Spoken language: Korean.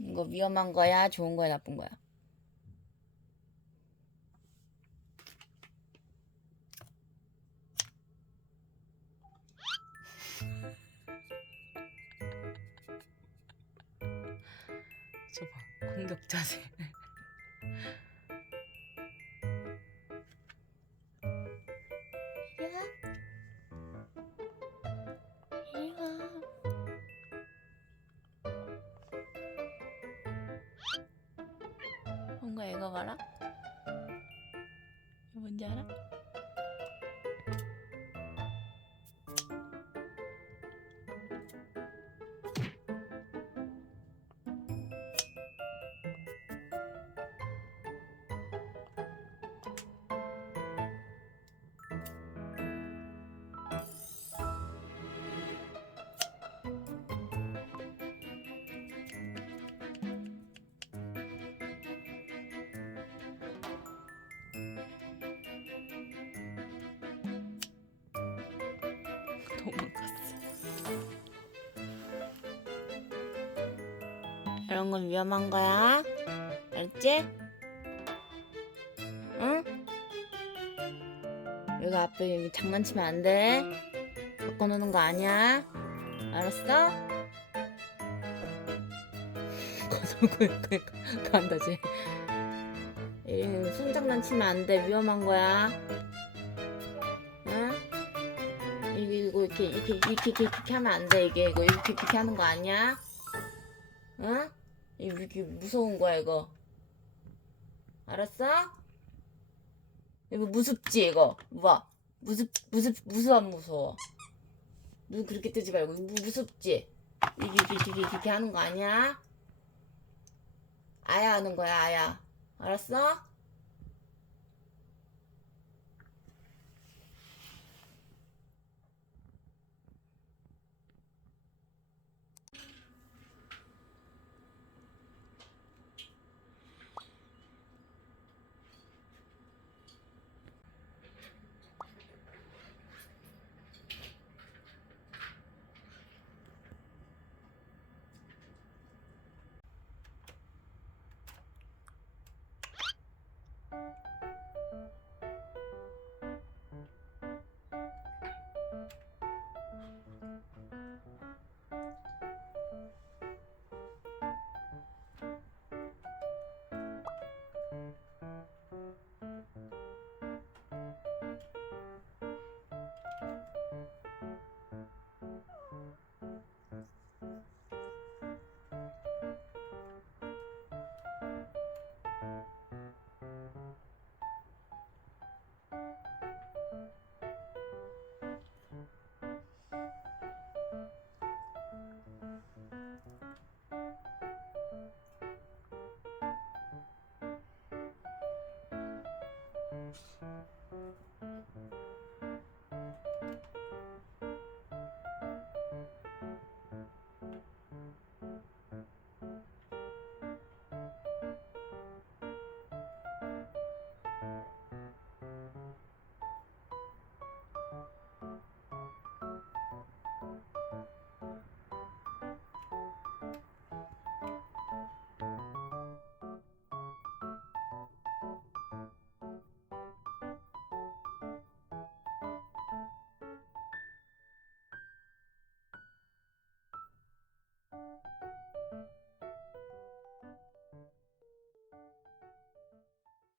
이거 위험한 거야? 좋은 거야? 나쁜 거야? 저봐 공격 자세. 이거 봐라. 뭔지 알아? 이런 건 위험한 거야. 알지? 응? 이거 앞에 여기 장난치면 안 돼. 노는 거 아니야. 알았어? 거기에 간다 쟤. 이, 손 장난 치면 안 돼. 위험한 거야. 응? 이거 이렇게 이렇게 이렇게 이렇게, 이렇게 하면 안 돼 이게 이거 이렇게 이렇게 하는 거 아니야? 응? 이렇게 무서운 거야 이거. 알았어? 이거 무섭지 이거. 봐. 무섭 무섭 무서워 안 무서워? 눈 그렇게 뜨지 말고 무- 무섭지? 이게 이렇게 이렇게 이렇게 하는 거 아니야? 아야 하는 거야 아야. 알았어?